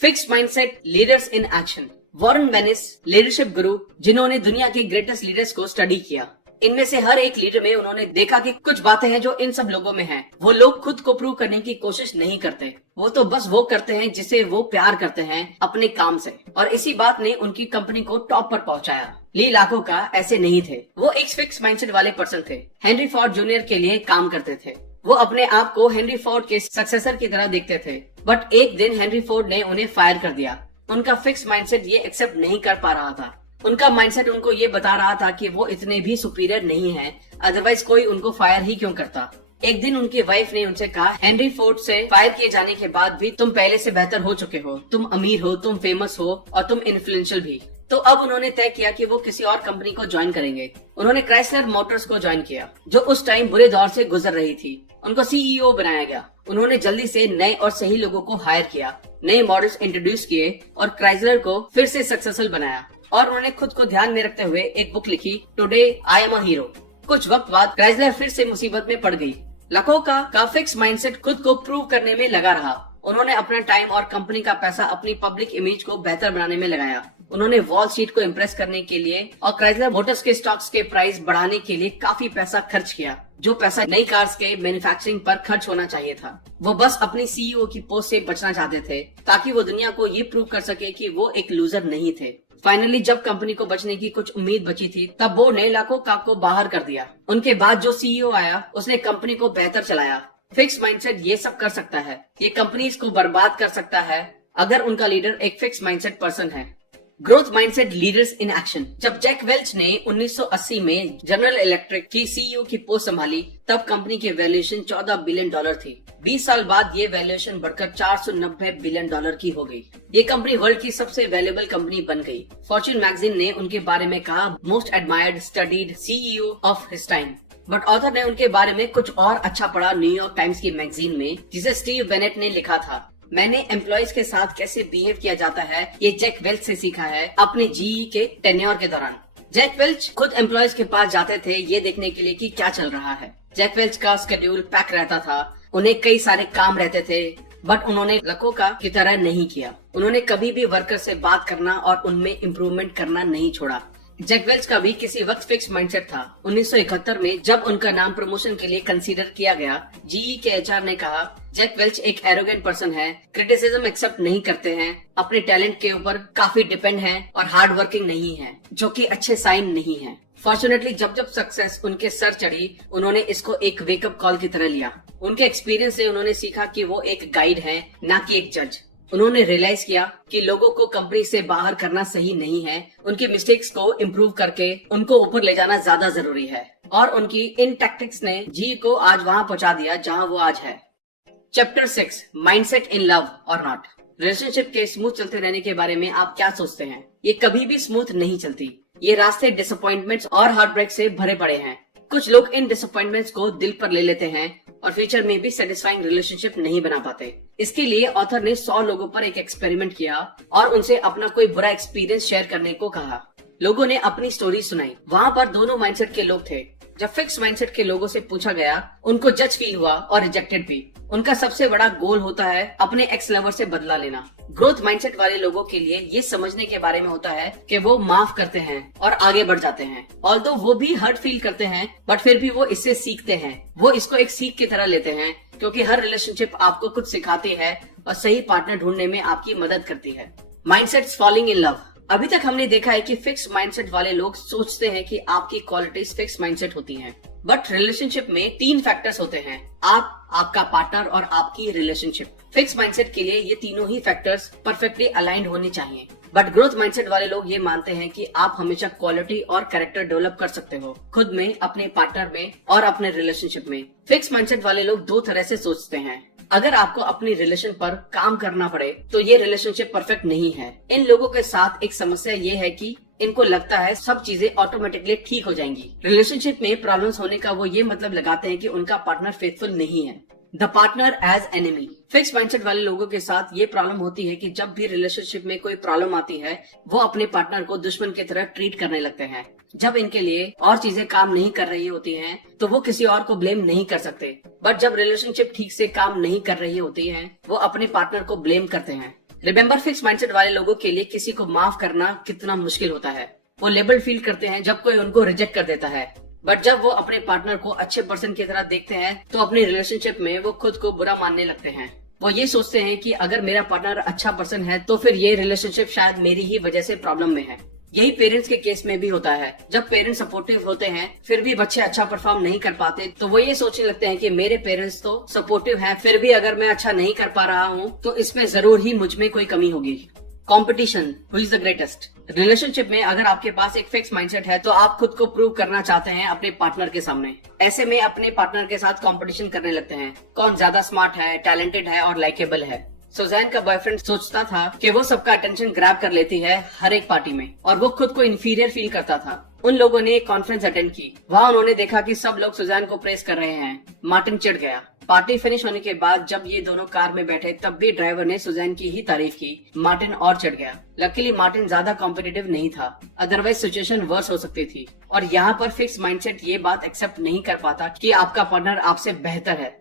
Fix mindset leaders in action. Warren Bennis leadership guru, जिन्होंने दुनिया के ग्रेटेस्ट लीडर्स को स्टडी किया। इनमें से हर एक लीडर में उन्होंने देखा कि कुछ बातें हैं जो इन सब लोगों में हैं। वो लोग खुद को प्रूव करने की कोशिश नहीं करते। वो तो बस वो करते हैं जिसे वो प्यार करते हैं अपने काम से, और इसी बात ने उनकी कंपनी को टॉप पर पहुंचाया। ली लाखों का ऐसे नहीं थे। वो एक फिक्स माइंडसेट वाले पर्सन थे। हेनरी फोर्ड जूनियर के लिए काम करते थे। वो अपने आप को हेनरी फोर्ड के सक्सेसर की तरह देखते थे। बट एक दिन हेनरी फोर्ड ने उन्हें फायर कर दिया। उनका फिक्स माइंडसेट ये एक्सेप्ट नहीं कर पा रहा था। उनका माइंडसेट उनको ये बता रहा था कि वो इतने भी सुपीरियर नहीं हैं, अदरवाइज कोई उनको फायर ही क्यों करता। एक दिन उनकी वाइफ ने उनसे कहा, हेनरी फोर्ड से फायर किए जाने के बाद भी तुम पहले से बेहतर हो चुके हो। तुम अमीर हो, तुम फेमस हो और तुम इन्फ्लुएंशियल भी। तो अब उन्होंने तय किया कि वो किसी और कंपनी को ज्वाइन करेंगे। उन्होंने क्राइसलर मोटर्स को ज्वाइन किया, जो उस टाइम बुरे दौर से गुजर रही थी। उनको सीईओ बनाया गया। उन्होंने जल्दी से नए और सही लोगों को हायर किया, नए मॉडल्स इंट्रोड्यूस किए और क्राइसलर को फिर से सक्सेसफुल बनाया। और उन्होंने खुद को ध्यान में रखते हुए एक बुक लिखी, today I am a hero. कुछ वक्त बाद क्राइसलर फिर से मुसीबत में पड़ गई। लाखों का फिक्स माइंडसेट खुद को प्रूव करने में लगा रहा। उन्होंने अपना टाइम और कंपनी का पैसा अपनी पब्लिक इमेज को बेहतर बनाने में लगाया। उन्होंने वॉल स्ट्रीट को इम्प्रेस करने के लिए और क्राइसलर मोटर्स के स्टॉक्स के प्राइस बढ़ाने के लिए काफी पैसा खर्च किया, जो पैसा नई कार्स के मैन्युफैक्चरिंग पर खर्च होना चाहिए था। वो बस अपनी सीईओ की पोस्ट से बचना चाहते थे ताकि वो दुनिया को ये प्रूव कर सके कि वो एक लूजर नहीं थे। फाइनली जब कंपनी को बचने की कुछ उम्मीद बची थी, तब वो ने लाखों को बाहर कर दिया। उनके बाद जो सीईओ आया, उसने कंपनी को बेहतर चलाया। फिक्स माइंडसेट ये सब कर सकता है। ये कंपनीज को बर्बाद कर सकता है अगर उनका लीडर एक फिक्स माइंडसेट पर्सन है। Growth mindset leaders in action. जब जैक वेल्च ने 1980 में जनरल इलेक्ट्रिक की सीईओ की पोस्ट संभाली, तब कंपनी की वैल्यूएशन $14 बिलियन थी। 20 साल बाद ये वैल्यूएशन बढ़कर $490 बिलियन की हो गई। ये कंपनी वर्ल्ड की सबसे वैल्यूएबल कंपनी बन गई। फॉर्च्यून मैगजीन ने उनके बारे में कहा, most admired studied CEO of his time. But author ने उनके बारे में कुछ और अच्छा पढ़ा न्यूयॉर्क टाइम्स की मैगजीन में, जिसे स्टीव बेनेट ने लिखा था। मैंने एम्प्लॉयज के साथ कैसे बिहेव किया जाता है, ये जैक वेल्च से सीखा है अपने जीई के टेन्योर के दौरान। जैक वेल्च खुद एम्प्लॉयज के पास जाते थे ये देखने के लिए कि क्या चल रहा है। जैक वेल्च का शेड्यूल पैक रहता था। उन्हें कई सारे काम रहते थे, बट उन्होंने लकों की तरह नहीं किया। उन्होंने कभी भी वर्कर से बात करना और उनमें इम्प्रूवमेंट करना नहीं छोड़ा। जैक वेल्च का भी किसी वक्त फिक्स माइंडसेट था। 1971 में जब उनका नाम प्रमोशन के लिए कंसीडर किया गया, जीई के एचआर ने कहा, जैक वेल्च एक एरोगेंट पर्सन है, क्रिटिसिज्म एक्सेप्ट नहीं करते हैं, अपने टैलेंट के ऊपर काफी डिपेंड हैं और हार्ड वर्किंग नहीं है, जो कि अच्छे साइन नहीं है। फॉर्चुनेटली जब जब सक्सेस उनके सर चढ़ी, उन्होंने इसको एक वेकअप कॉल की तरह लिया। उनके एक्सपीरियंस से उन्होंने सीखा कि वो एक गाइड है, ना कि एक जज। उन्होंने रियलाइज किया कि लोगों को कंपनी से बाहर करना सही नहीं है। उनकी मिस्टेक्स को इम्प्रूव करके उनको ऊपर ले जाना ज्यादा जरूरी है, और उनकी इन टैक्टिक्स ने जी को आज वहां पहुंचा दिया जहां वो आज है। चैप्टर 6, माइंडसेट इन लव और नॉट। रिलेशनशिप के स्मूथ चलते रहने के बारे में आप क्या सोचते हैं? ये कभी भी स्मूथ नहीं चलती। ये रास्ते डिसअपॉइंटमेंट्स और हार्ट ब्रेक से भरे पड़े हैं। कुछ लोग इन डिसअपॉइंटमेंट्स को दिल पर ले लेते हैं और फ्यूचर में भी सेटिस्फाइंग रिलेशनशिप नहीं बना पाते। इसके लिए ऑथर ने 100 लोगों पर एक एक्सपेरिमेंट किया और उनसे अपना कोई बुरा एक्सपीरियंस शेयर करने को कहा। लोगों ने अपनी स्टोरी सुनाई। वहाँ पर दोनों माइंडसेट के लोग थे। जब फिक्स माइंडसेट के लोगों से पूछा गया, उनको जज फील हुआ और रिजेक्टेड भी। उनका सबसे बड़ा गोल होता है अपने एक्स लवर से बदला लेना। ग्रोथ माइंडसेट वाले लोगों के लिए ये समझने के बारे में होता है कि वो माफ करते हैं और आगे बढ़ जाते हैं। ऑल्दो वो भी हर्ट फील करते हैं, बट फिर भी वो इससे सीखते हैं। वो इसको एक सीख की तरह लेते हैं, क्योंकि हर रिलेशनशिप आपको कुछ सिखाती है और सही पार्टनर ढूंढने में आपकी मदद करती है। Mindsets falling in love. अभी तक हमने देखा है कि फिक्स माइंडसेट वाले लोग सोचते हैं कि आपकी क्वालिटीज फिक्स माइंडसेट होती हैं, बट रिलेशनशिप में 3 फैक्टर्स होते हैं, आप, आपका पार्टनर और आपकी रिलेशनशिप। फिक्स माइंडसेट के लिए ये तीनों ही फैक्टर्स परफेक्टली अलाइंड होने चाहिए। बट ग्रोथ माइंडसेट वाले लोग ये मानते हैं कि आप हमेशा क्वालिटी और कैरेक्टर डेवलप कर सकते हो, खुद में, अपने पार्टनर में और अपने रिलेशनशिप में। फिक्स माइंडसेट वाले लोग 2 तरह से सोचते हैं। अगर आपको अपनी रिलेशन पर काम करना पड़े तो ये रिलेशनशिप परफेक्ट नहीं है। इन लोगों के साथ एक समस्या ये है कि इनको लगता है सब चीजें ऑटोमेटिकली ठीक हो जाएंगी। रिलेशनशिप में प्रॉब्लम्स होने का वो ये मतलब लगाते हैं कि उनका पार्टनर फेथफुल नहीं है। The partner as enemy. Fix mindset वाले लोगों के साथ ये प्रॉब्लम होती है कि जब भी रिलेशनशिप में कोई प्रॉब्लम आती है, वो अपने पार्टनर को दुश्मन की तरह ट्रीट करने लगते हैं। जब इनके लिए और चीजें काम नहीं कर रही होती हैं, तो वो किसी और को ब्लेम नहीं कर सकते। बट जब रिलेशनशिप ठीक से काम नहीं कर रही होती है, वो अपने पार्टनर को ब्लेम करते हैं। रिमेम्बर, फिक्स माइंडसेट वाले लोगों के लिए किसी को माफ करना कितना मुश्किल होता है। वो लेबल फील करते हैं जब कोई उनको रिजेक्ट कर देता है, बट जब वो अपने पार्टनर को अच्छे पर्सन की तरह देखते हैं तो अपनी रिलेशनशिप में वो खुद को बुरा मानने लगते हैं। वो ये सोचते हैं कि अगर मेरा पार्टनर अच्छा पर्सन है तो फिर ये रिलेशनशिप शायद मेरी ही वजह से प्रॉब्लम में है। यही पेरेंट्स के केस में भी होता है। जब पेरेंट्स सपोर्टिव होते हैं फिर भी बच्चे अच्छा परफॉर्म नहीं कर पाते, तो वो ये सोचने लगते हैं कि मेरे पेरेंट्स तो सपोर्टिव हैं, फिर भी अगर मैं अच्छा नहीं कर पा रहा हूँ तो इसमें जरूर ही मुझ में कोई कमी होगी। Competition, who is the greatest. Relationship में अगर आपके पास एक फिक्स माइंडसेट है तो आप खुद को प्रूव करना चाहते हैं अपने पार्टनर के सामने। ऐसे में अपने पार्टनर के साथ कंपटीशन करने लगते हैं, कौन ज्यादा स्मार्ट है, टैलेंटेड है और लाइकेबल है। सुजैन का बॉयफ्रेंड सोचता था कि वो सबका अटेंशन ग्रैब कर लेती है हर एक पार्टी में, और वो खुद को इंफीरियर फील करता था। उन लोगों ने एक कॉन्फ्रेंस अटेंड की। वहाँ उन्होंने देखा कि सब लोग सुजैन को प्रेस कर रहे हैं। मार्टिन चिढ़ गया। पार्टी फिनिश होने के बाद जब ये दोनों कार में बैठे तब भी ड्राइवर ने सुजैन की ही तारीफ की। मार्टिन और चिढ़ गया। लकीली मार्टिन ज्यादा कॉम्पिटिटिव नहीं था, अदरवाइज सिचुएशन वर्स हो सकती थी। और यहाँ पर फिक्स माइंडसेट ये बात एक्सेप्ट नहीं कर पाता कि आपका पार्टनर आपसे बेहतर है।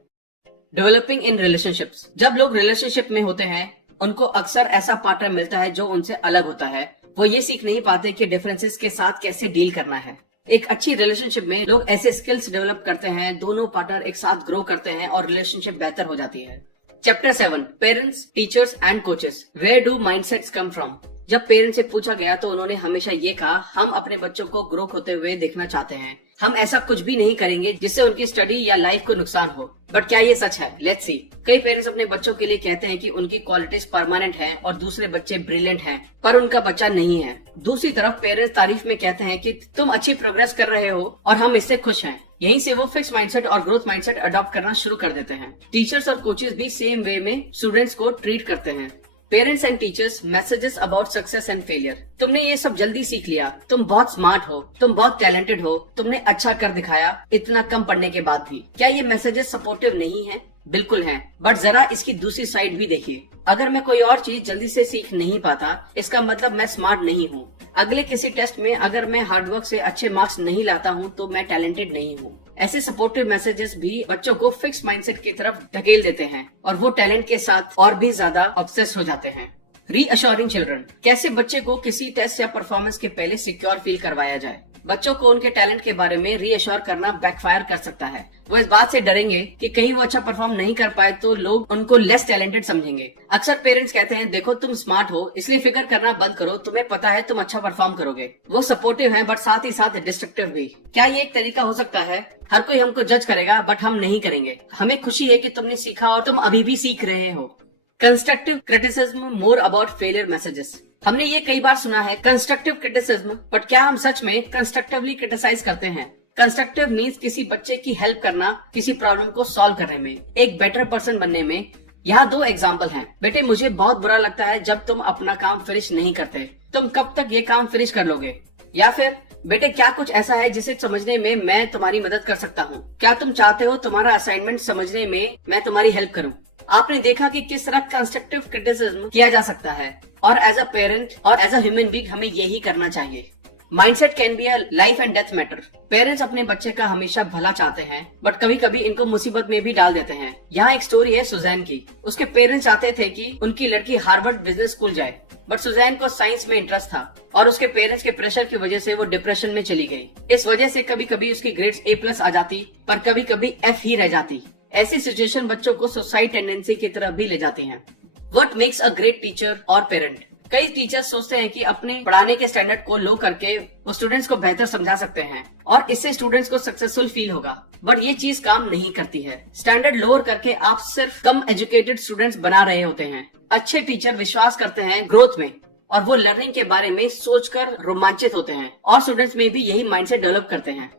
Developing in relationships. जब लोग रिलेशनशिप में होते हैं उनको अक्सर ऐसा पार्टनर मिलता है जो उनसे अलग होता है। वो ये सीख नहीं पाते कि डिफरेंसेस के साथ कैसे डील करना है। एक अच्छी रिलेशनशिप में लोग ऐसे स्किल्स डेवलप करते हैं, दोनों पार्टनर एक साथ ग्रो करते हैं और रिलेशनशिप बेहतर हो जाती है। Chapter 7, parents, teachers and coaches. Where do mindsets come from. जब पेरेंट्स से पूछा गया तो उन्होंने हमेशा ये कहा, हम अपने बच्चों को ग्रो होते हुए देखना चाहते हैं। हम ऐसा कुछ भी नहीं करेंगे जिससे उनकी स्टडी या लाइफ को नुकसान हो। बट क्या ये सच है? Let's see. कई पेरेंट्स अपने बच्चों के लिए कहते हैं कि उनकी क्वालिटीज परमानेंट हैं और दूसरे बच्चे ब्रिलियंट हैं, पर उनका बच्चा नहीं है। दूसरी तरफ पेरेंट्स तारीफ में कहते हैं कि तुम अच्छी प्रोग्रेस कर रहे हो और हम इससे खुश हैं। यहीं से वो फिक्स माइंडसेट और ग्रोथ माइंडसेट अडॉप्ट करना शुरू कर देते हैं। टीचर्स और कोचेस भी सेम वे में स्टूडेंट्स को ट्रीट करते हैं। Parents and teachers, messages about success and failure. तुमने ये सब जल्दी सीख लिया, तुम बहुत स्मार्ट हो, तुम बहुत टैलेंटेड हो, तुमने अच्छा कर दिखाया इतना कम पढ़ने के बाद भी। क्या ये मैसेजेस सपोर्टिव नहीं है? बिल्कुल है, बट जरा इसकी दूसरी साइड भी देखिए। अगर मैं कोई और चीज जल्दी से सीख नहीं पाता, इसका मतलब मैं स्मार्ट नहीं हूँ। अगले किसी टेस्ट में अगर मैं हार्डवर्क से अच्छे मार्क्स नहीं लाता हूँ तो मैं टैलेंटेड नहीं हूँ। ऐसे सपोर्टिव मैसेजेस भी बच्चों को फिक्स माइंडसेट की तरफ धकेल देते हैं और वो टैलेंट के साथ और भी ज्यादा ऑब्सेस हो जाते हैं। Reassuring children. कैसे बच्चे को किसी टेस्ट या परफॉर्मेंस के पहले सिक्योर फील करवाया जाए। बच्चों को उनके टैलेंट के बारे में रीअश्योर करना बैकफायर कर सकता है। वो इस बात से डरेंगे कि कहीं वो अच्छा परफॉर्म नहीं कर पाए तो लोग उनको लेस टैलेंटेड समझेंगे। अक्सर पेरेंट्स कहते हैं, देखो तुम स्मार्ट हो इसलिए फिक्र करना बंद करो, तुम्हें पता है तुम अच्छा परफॉर्म करोगे। वो सपोर्टिव हैं बट साथ ही साथ डिस्ट्रक्टिव भी। क्या ये एक तरीका हो सकता है? हर कोई हमको जज करेगा बट हम नहीं करेंगे। हमें खुशी है कि तुमने सीखा और तुम अभी भी सीख रहे हो। Constructive criticism more about failure messages. हमने ये कई बार सुना है कंस्ट्रक्टिव क्रिटिसिज्म, बट क्या हम सच में कंस्ट्रक्टिवली क्रिटिसाइज करते हैं? कंस्ट्रक्टिव मीन्स किसी बच्चे की हेल्प करना, किसी प्रॉब्लम को सॉल्व करने में, एक बेटर पर्सन बनने में। यहाँ 2 एग्जाम्पल हैं। बेटे, मुझे बहुत बुरा लगता है जब तुम अपना काम फिनिश नहीं करते। तुम कब तक ये काम फिनिश कर लोगे? या फिर बेटे क्या कुछ ऐसा है जिसे समझने में मैं तुम्हारी मदद कर सकता हूँ? क्या तुम चाहते हो तुम्हारा असाइनमेंट समझने में मैं तुम्हारी हेल्प करूँ? आपने देखा कि किस तरह कंस्ट्रक्टिव क्रिटिसिज्म किया जा सकता है, और एज अ पेरेंट और एज अ ह्यूमन बीइंग हमें यही करना चाहिए। Mindset can be a life and death matter. Parents अपने बच्चे का हमेशा भला चाहते हैं, बट कभी कभी इनको मुसीबत में भी डाल देते हैं। यहाँ एक स्टोरी है सुजैन की। उसके पेरेंट्स चाहते थे कि उनकी लड़की हार्वर्ड बिजनेस स्कूल जाए, बट सुजैन को साइंस में इंटरेस्ट था और उसके पेरेंट्स के प्रेशर की वजह से वो डिप्रेशन में चली गई। इस वजह से कभी कभी उसकी ग्रेड्स A+ आ जाती, पर कभी कभी F ही रह जाती। ऐसी सिचुएशन बच्चों को सुसाइड टेंडेंसी की तरफ भी ले जाती है। What makes a great teacher और पेरेंट? कई टीचर्स सोचते हैं कि अपने पढ़ाने के स्टैंडर्ड को लो करके वो स्टूडेंट्स को बेहतर समझा सकते हैं और इससे स्टूडेंट्स को सक्सेसफुल फील होगा, बट ये चीज काम नहीं करती है। स्टैंडर्ड लोअर करके आप सिर्फ कम एजुकेटेड स्टूडेंट्स बना रहे होते हैं। अच्छे टीचर विश्वास करते हैं ग्रोथ में और वो लर्निंग के बारे में सोचकर रोमांचित होते हैं और स्टूडेंट्स में भी यही माइंडसेट डेवलप करते हैं।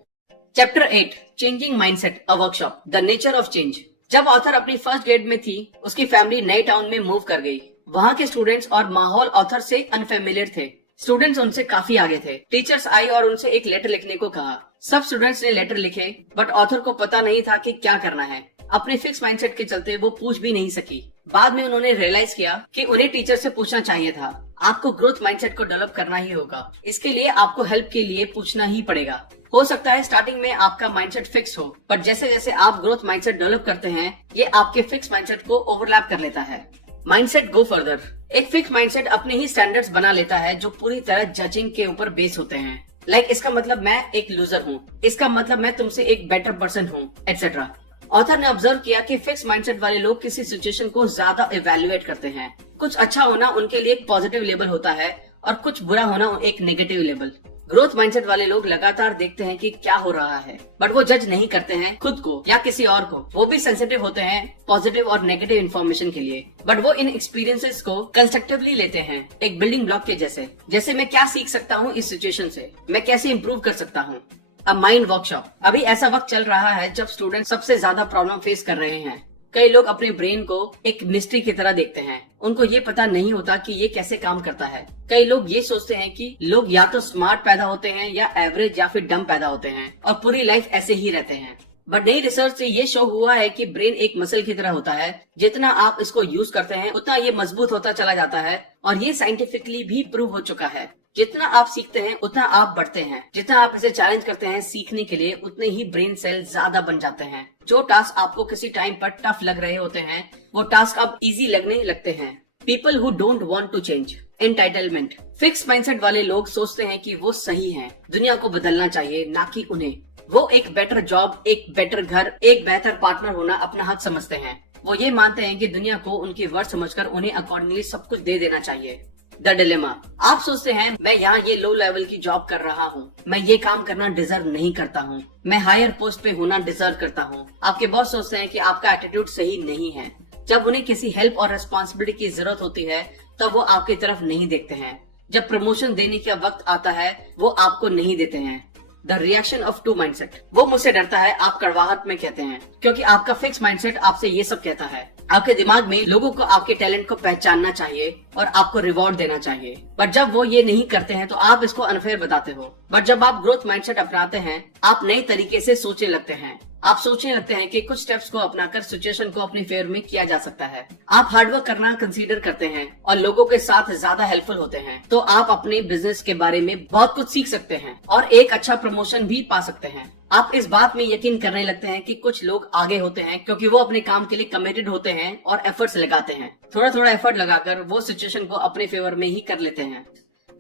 Chapter 8 changing mindset a workshop, the nature of change. जब ऑथर अपनी फर्स्ट ग्रेड में थी, उसकी फैमिली नए टाउन में मूव कर गई। वहाँ के स्टूडेंट्स और माहौल ऑथर से अनफेमिलियर थे। स्टूडेंट्स उनसे काफी आगे थे। टीचर्स आई और उनसे एक लेटर लिखने को कहा। सब स्टूडेंट्स ने लेटर लिखे, बट ऑथर को पता नहीं था कि क्या करना है। अपने फिक्स माइंडसेट के चलते वो पूछ भी नहीं सकी। बाद में उन्होंने रियलाइज किया कि उन्हें टीचर से पूछना चाहिए था। आपको ग्रोथ माइंडसेट को डेवलप करना ही होगा। इसके लिए आपको हेल्प के लिए पूछना ही पड़ेगा। हो सकता है स्टार्टिंग में आपका माइंडसेट फिक्स हो, पर जैसे जैसे आप ग्रोथ माइंडसेट डेवलप करते हैं, ये आपके फिक्स माइंडसेट को ओवरलैप कर लेता है। Mindset go further. एक फिक्स माइंडसेट अपने ही स्टैंडर्ड्स बना लेता है जो पूरी तरह जजिंग के ऊपर बेस होते हैं। लाइक इसका मतलब मैं एक लूजर हूँ, इसका मतलब मैं तुमसे एक बेटर पर्सन हूँ, एटसेट्रा। ऑथर ने ऑब्जर्व किया कि फिक्स माइंडसेट वाले लोग किसी सिचुएशन को ज्यादा इवेल्युएट करते हैं। कुछ अच्छा होना उनके लिए एक पॉजिटिव लेबल होता है और कुछ बुरा होना एक नेगेटिव लेबल। ग्रोथ माइंडसेट वाले लोग लगातार देखते हैं कि क्या हो रहा है, बट वो जज नहीं करते हैं खुद को या किसी और को। वो भी सेंसिटिव होते हैं पॉजिटिव और नेगेटिव इन्फॉर्मेशन के लिए, बट वो इन एक्सपीरियंसेस को कंस्ट्रक्टिवली लेते हैं, एक बिल्डिंग ब्लॉक के जैसे मैं क्या सीख सकता हूँ इस सिचुएशन से, मैं कैसे इम्प्रूव कर सकता हूँ। A mind workshop. अभी ऐसा वक्त चल रहा है जब स्टूडेंट सबसे ज्यादा प्रॉब्लम फेस कर रहे हैं। कई लोग अपने ब्रेन को एक मिस्ट्री की तरह देखते हैं। उनको ये पता नहीं होता कि ये कैसे काम करता है। कई लोग ये सोचते हैं कि लोग या तो स्मार्ट पैदा होते हैं या एवरेज या फिर डम पैदा होते हैं और पूरी लाइफ ऐसे ही रहते हैं। बट नई रिसर्च से ये शो हुआ है कि ब्रेन एक मसल की तरह होता है। जितना आप इसको यूज करते हैं उतना ये मजबूत होता चला जाता है और ये साइंटिफिकली भी प्रूव हो चुका है। जितना आप सीखते हैं उतना आप बढ़ते हैं। जितना आप इसे चैलेंज करते हैं सीखने के लिए, उतने ही ब्रेन सेल ज्यादा बन जाते हैं। जो टास्क आपको किसी टाइम पर टफ लग रहे होते हैं, वो टास्क अब इजी लगने लगते हैं। People who don't want to change. Entitlement. Fix mindset वाले लोग सोचते हैं कि वो सही हैं, दुनिया को बदलना चाहिए, ना कि उन्हें। वो एक बेटर जॉब, एक बेटर घर, एक बेहतर पार्टनर होना अपना हक समझते हैं। वो ये मानते हैं कि दुनिया को उनकी वर्ड समझकर उन्हें अकॉर्डिंगली सब कुछ दे देना चाहिए। The dilemma. आप सोचते हैं मैं यहाँ ये लो लेवल की जॉब कर रहा हूँ, मैं ये काम करना डिजर्व नहीं करता हूँ, मैं हायर पोस्ट पे होना डिजर्व करता हूँ। आपके बॉस सोचते हैं कि आपका एटीट्यूड सही नहीं है। जब उन्हें किसी हेल्प और रिस्पॉन्सिबिलिटी की जरूरत होती है तब वो आपकी तरफ नहीं देखते हैं। जब प्रमोशन देने का वक्त आता है वो आपको नहीं देते हैं। The reaction of two mindset. वो मुझसे डरता है, आप कड़वाहट में कहते हैं, क्योंकि आपका फिक्स माइंडसेट आपसे ये सब कहता है। आपके दिमाग में लोगों को आपके टैलेंट को पहचानना चाहिए और आपको रिवॉर्ड देना चाहिए, बट जब वो ये नहीं करते हैं तो आप इसको अनफेयर बताते हो। बट जब आप ग्रोथ माइंडसेट अपनाते हैं, आप नए तरीके से सोचने लगते हैं। आप सोचने लगते हैं कि कुछ स्टेप्स को अपनाकर सिचुएशन को अपने फेवर में किया जा सकता है। आप हार्डवर्क करना कंसीडर करते हैं और लोगों के साथ ज्यादा हेल्पफुल होते हैं, तो आप अपने बिजनेस के बारे में बहुत कुछ सीख सकते हैं और एक अच्छा प्रमोशन भी पा सकते हैं। आप इस बात में यकीन करने लगते हैं कि कुछ लोग आगे होते हैं क्योंकि वो अपने काम के लिए कमिटेड होते हैं और एफर्ट्स लगाते हैं। थोड़ा थोड़ा एफर्ट लगाकर वो सिचुएशन को अपने फेवर में ही कर लेते हैं।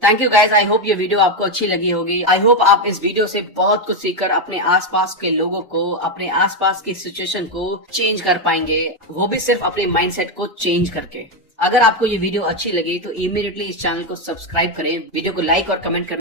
Thank you guys, I hope ये वीडियो आपको अच्छी लगी होगी। आई होप आप इस वीडियो से बहुत कुछ सीखकर अपने आसपास के लोगों को, अपने आसपास की सिचुएशन को चेंज कर पाएंगे, वो भी सिर्फ अपने माइंडसेट को चेंज करके। अगर आपको ये वीडियो अच्छी लगी तो इमीडिएटली इस चैनल को सब्सक्राइब करें, वीडियो को लाइक और कमेंट करें।